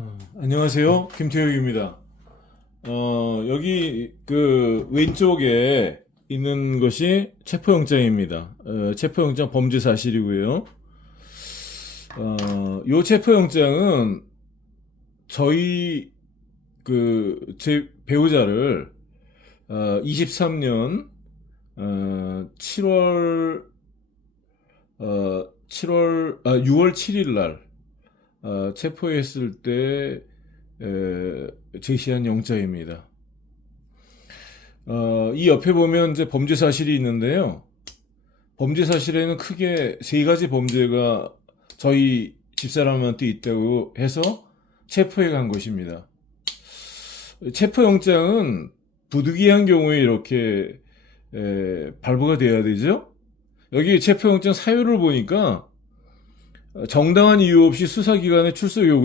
어, 안녕하세요. 김태혁입니다. 어, 여기 그 왼쪽에 있는 것이 체포영장입니다. 어, 체포영장 범죄 사실이고요. 어, 요 체포영장은 저희 그 제 배우자를 어, 23년 어, 7월 어, 7월 아 6월 7일 날 어, 체포했을 때 에, 제시한 영장입니다. 어, 이 옆에 보면 이제 범죄 사실이 있는데요. 범죄 사실에는 크게 세 가지 범죄가 저희 집사람한테 있다고 해서 체포해 간 것입니다. 체포영장은 부득이한 경우에 이렇게 에, 발부가 돼야 되죠. 여기 체포영장 사유를 보니까 정당한 이유 없이 수사기관에 출석 요구